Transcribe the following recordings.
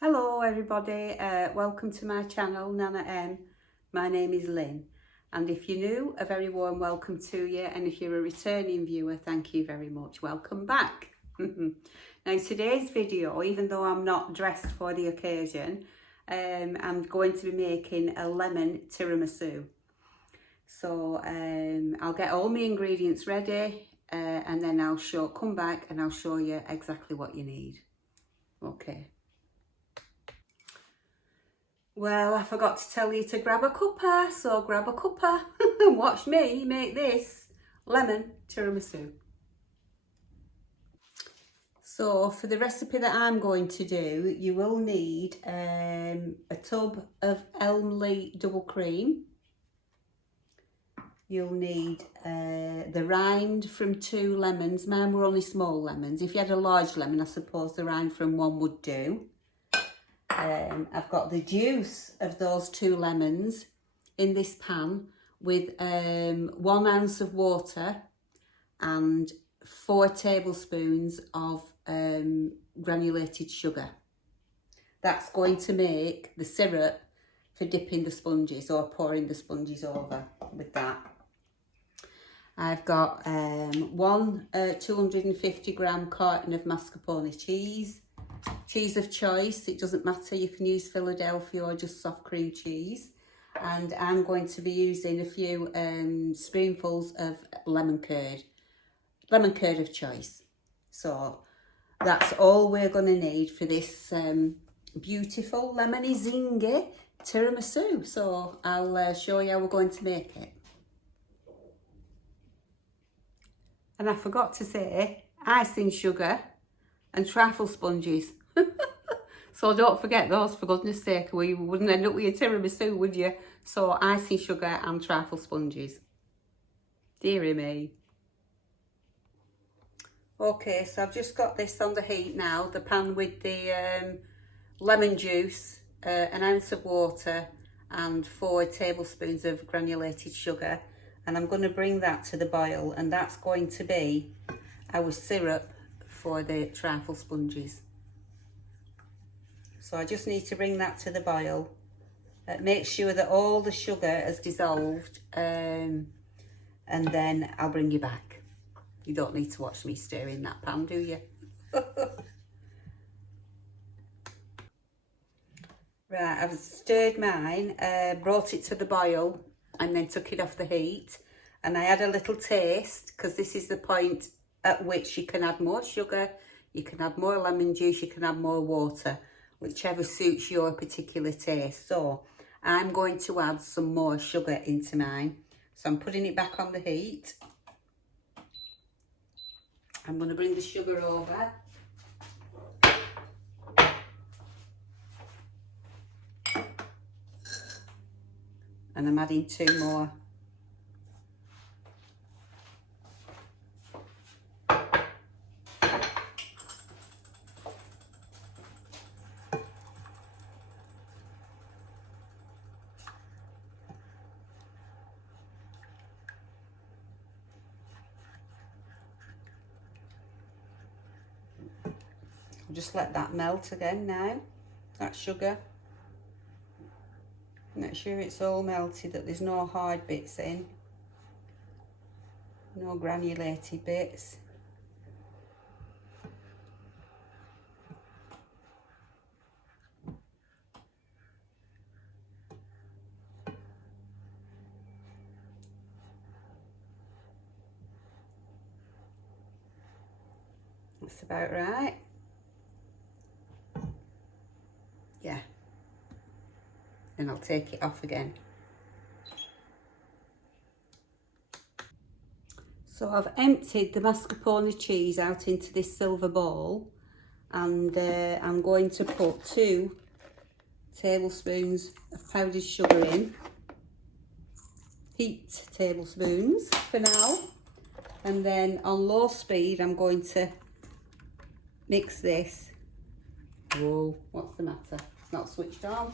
Hello everybody, welcome to my channel Nanna-M. My name is Lynn, and if you're new, a very warm welcome to you, and if you're a returning viewer, thank you very much. Welcome back. Now today's video, even though I'm not dressed for the occasion, I'm going to be making a lemon tiramisu. So I'll get all my ingredients ready and then I'll come back and I'll show you exactly what you need. Okay. Well, I forgot to tell you to grab a cuppa, so grab a cuppa and watch me make this lemon tiramisu. So for the recipe that I'm going to do, you will need a tub of elmlea double cream. You'll need the rind from 2 lemons. Mine were only small lemons. If you had a large lemon, I suppose the rind from 1 would do. I've got the juice of those 2 lemons in this pan with 1 ounce of water and 4 tablespoons of granulated sugar. That's going to make the syrup for dipping the sponges or pouring the sponges over with that. I've got 1 250 gram carton of mascarpone cheese. Cheese of choice, it doesn't matter, you can use Philadelphia or just soft cream cheese. And I'm going to be using a few spoonfuls of lemon curd of choice. So that's all we're going to need for this beautiful lemony zingy tiramisu. So I'll show you how we're going to make it. And I forgot to say, icing sugar and trifle sponges. So don't forget those, for goodness sake, or you wouldn't end up with your tiramisu, would you? So icing sugar and trifle sponges. Dearie me. Okay, so I've just got this on the heat now, the pan with the lemon juice, 1 ounce of water and 4 tablespoons of granulated sugar. And I'm going to bring that to the boil, and that's going to be our syrup for the trifle sponges. So I just need to bring that to the boil. Make sure that all the sugar has dissolved, and then I'll bring you back. You don't need to watch me stir in that pan, do you? Right, I've stirred mine, brought it to the boil and then took it off the heat, and I had a little taste, because this is the point at which you can add more sugar, you can add more lemon juice, you can add more water, whichever suits your particular taste. So I'm going to add some more sugar into mine. So I'm putting it back on the heat. I'm going to bring the sugar over. And I'm adding 2 more. Just let that melt again now, that sugar. Make sure it's all melted, that there's no hard bits in, no granulated bits. That's about right. Yeah. And I'll take it off again. So I've emptied the mascarpone cheese out into this silver bowl, and I'm going to put 2 tablespoons of powdered sugar in, heaped tablespoons for now, and then on low speed I'm going to mix this. Whoa, what's the matter? It's not switched on.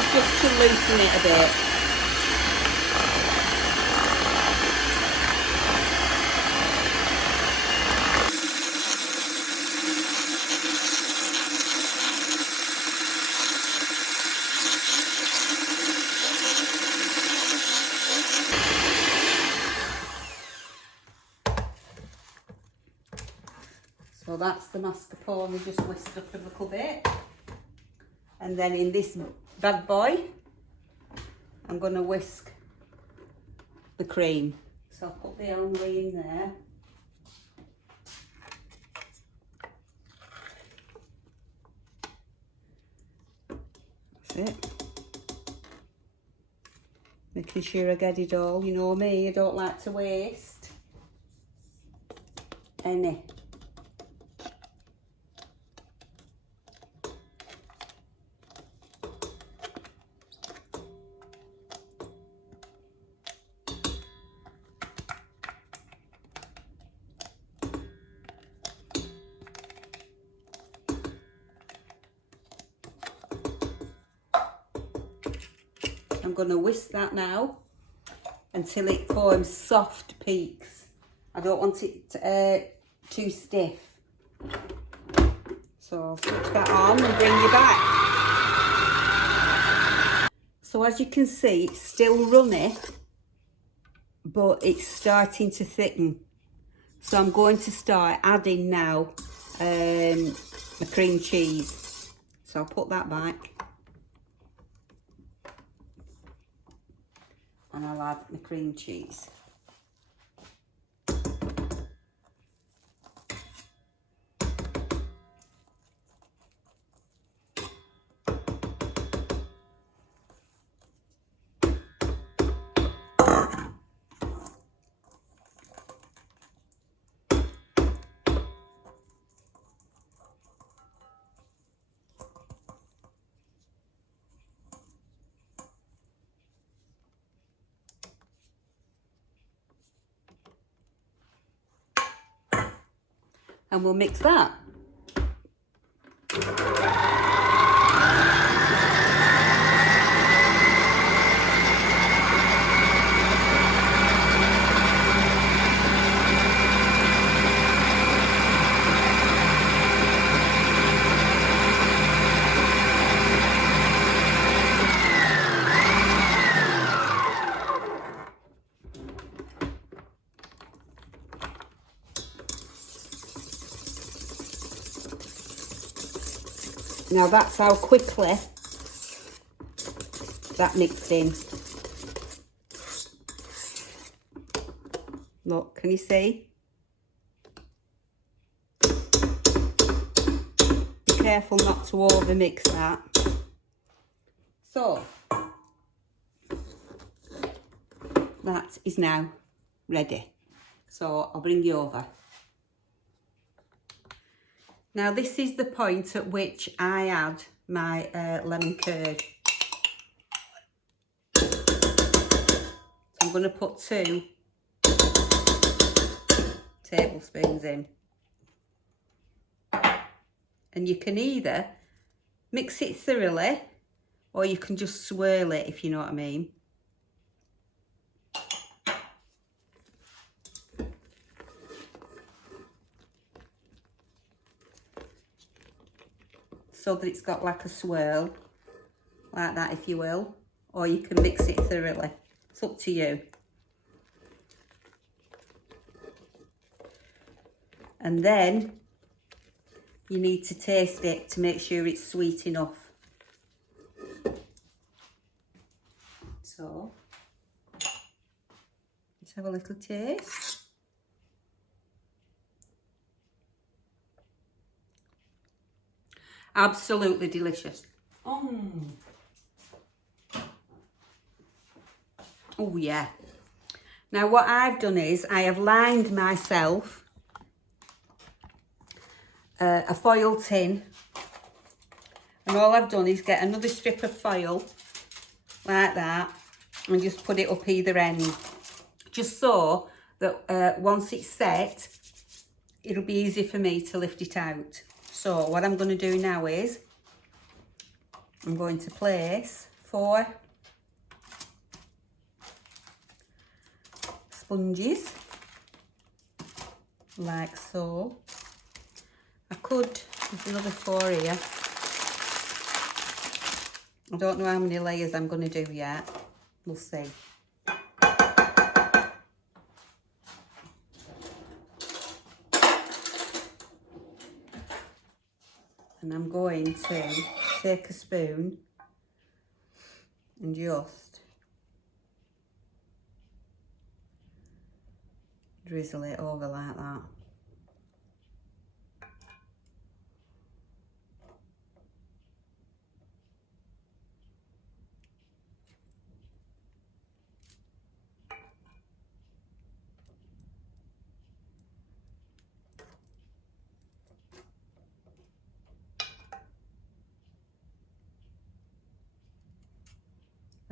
is just to loosen it a bit. So that's the mascarpone just whisked up a little bit. And then in this bad boy, I'm going to whisk the cream. So I'll put the elmlea in there. That's it. Making sure I get it all. You know me, I don't like to waste any. I'm going to whisk that now until it forms soft peaks. I don't want it too stiff. So I'll switch that on and bring you back. So as you can see, it's still runny, but it's starting to thicken. So I'm going to start adding now the cream cheese. So I'll put that back. And I'll add the cream cheese. And we'll mix that. Now that's how quickly that mixed in. Look, can you see? Be careful not to overmix that. So, that is now ready. So I'll bring you over. Now this is the point at which I add my lemon curd. So I'm going to put 2 tablespoons in. And you can either mix it thoroughly or you can just swirl it, if you know what I mean. So that it's got like a swirl, like that if you will, or you can mix it thoroughly. It's up to you. And then you need to taste it to make sure it's sweet enough. So let's have a little taste. Absolutely delicious. Oh yeah. Now what I've done is I have lined myself a foil tin, and all I've done is get another strip of foil like that and just put it up either end, just so that once it's set it'll be easy for me to lift it out. So what I'm going to do now is I'm going to place 4 sponges, like so. I could, there's another 4 here. I don't know how many layers I'm going to do yet. We'll see. And I'm going to take a spoon and just drizzle it over like that.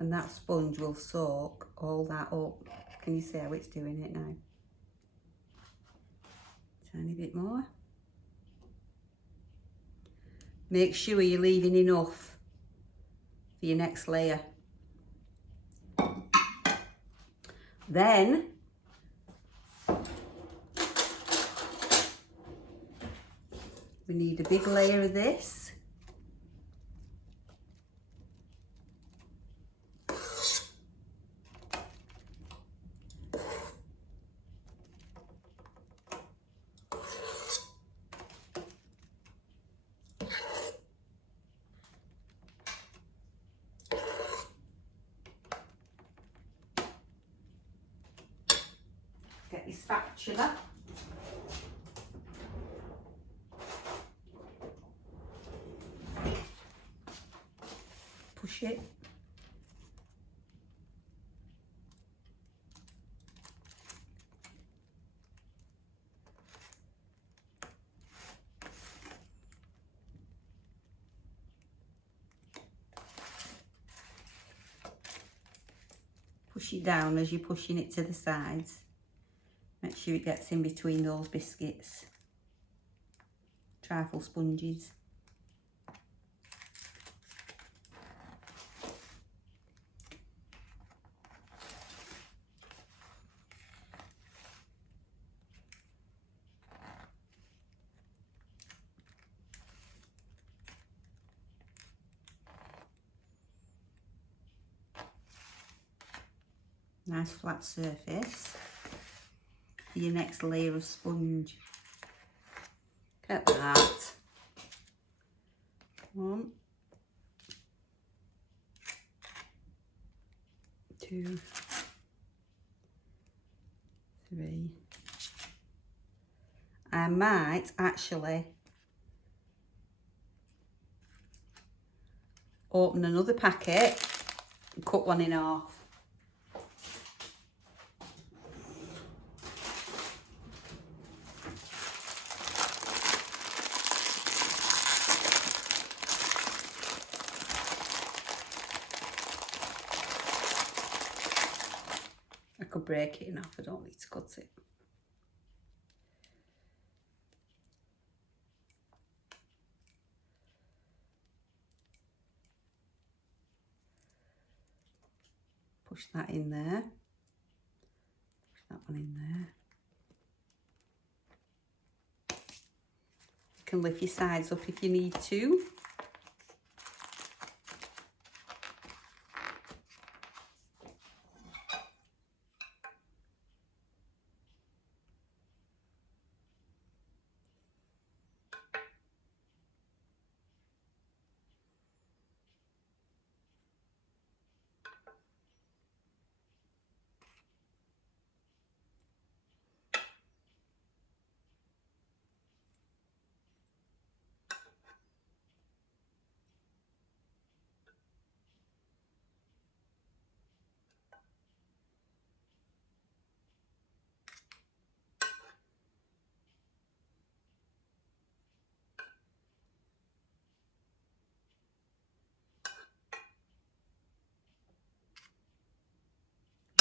And that sponge will soak all that up. Can you see how it's doing it now? Tiny bit more. Make sure you're leaving enough for your next layer. Then we need a big layer of this. Get your spatula. Push it. Push it down as you're pushing it to the sides. Make sure it gets in between those biscuits. Trifle sponges. Nice flat surface for your next layer of sponge. Look at that. 1, 2, 3. I might actually open another packet and cut one in half. I could break it in half, I don't need to cut it. Push that in there. Push that one in there. You can lift your sides up if you need to.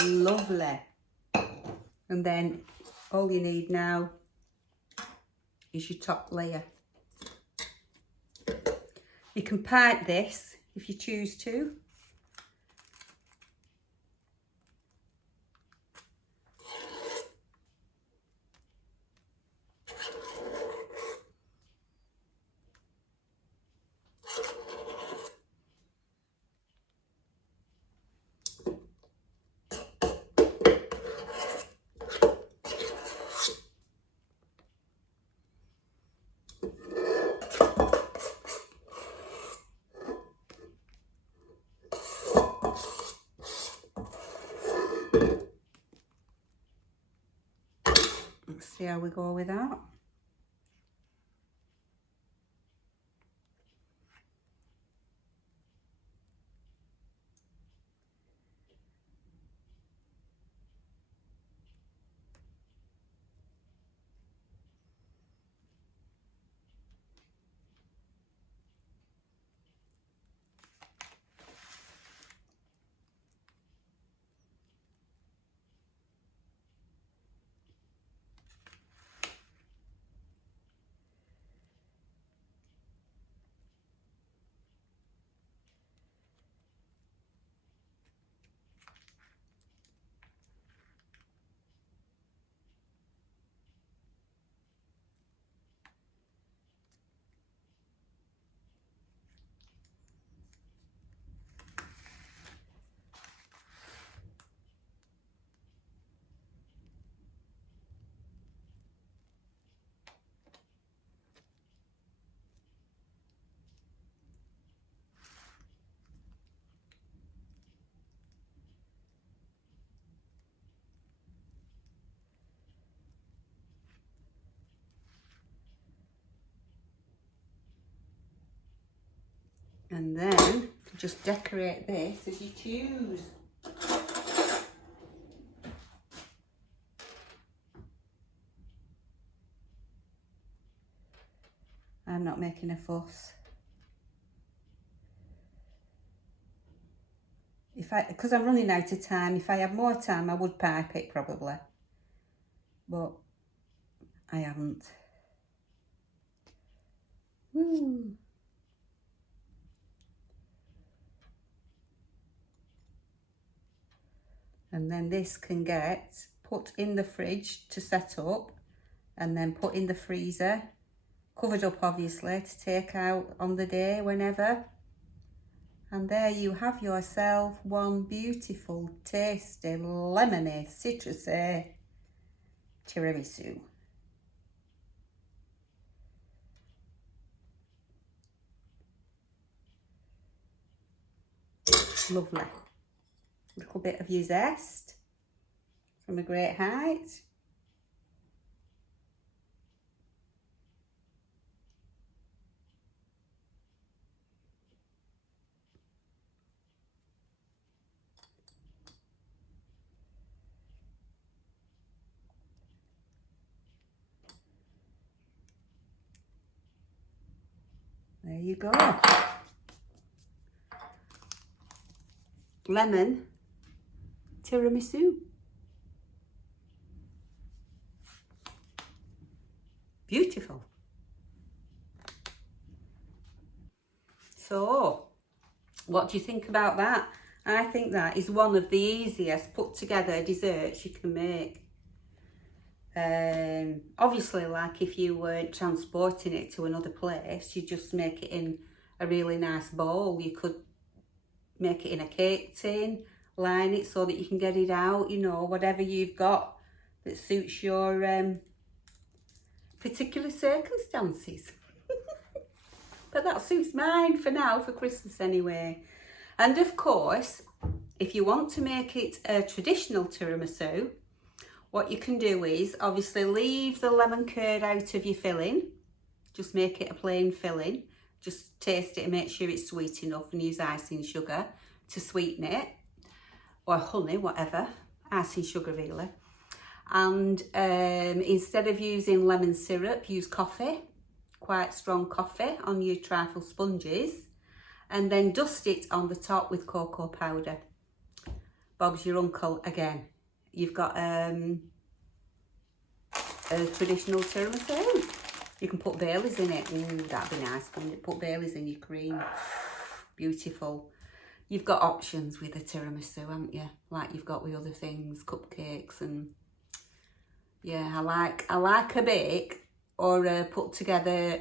Lovely. And then all you need now is your top layer. You can pipe this if you choose to. how we go with that. And then just decorate this as you choose. I'm not making a fuss. Because I'm running out of time, if I had more time I would pipe it probably. But I haven't. Woo. And then this can get put in the fridge to set up and then put in the freezer, covered up obviously, to take out on the day whenever. And there you have yourself one beautiful, tasty, lemony, citrusy tiramisu. Lovely. A little bit of your zest from a great height. There you go. Lemon tiramisu. Beautiful. So, what do you think about that? I think that is one of the easiest put together desserts you can make. Obviously, like if you weren't transporting it to another place, you just make it in a really nice bowl. You could make it in a cake tin, line it so that you can get it out, you know, whatever you've got that suits your particular circumstances. But that suits mine for now, for Christmas anyway. And of course, if you want to make it a traditional tiramisu, what you can do is obviously leave the lemon curd out of your filling. Just make it a plain filling. Just taste it and make sure it's sweet enough, and use icing sugar to sweeten it, or honey, whatever, icing sugar really. And instead of using lemon syrup, use coffee, quite strong coffee on your trifle sponges, and then dust it on the top with cocoa powder. Bob's your uncle again. You've got a traditional tiramisu. You can put Baileys in it. Ooh, that'd be nice, wouldn't it? Put Baileys in your cream. Beautiful. You've got options with a tiramisu, haven't you? Like you've got with other things, cupcakes, and yeah, I like a bake or a put together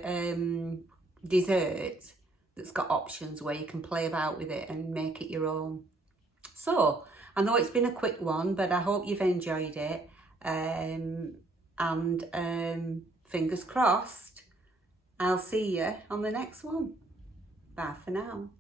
dessert that's got options where you can play about with it and make it your own. So, I know it's been a quick one, but I hope you've enjoyed it. Fingers crossed, I'll see you on the next one. Bye for now.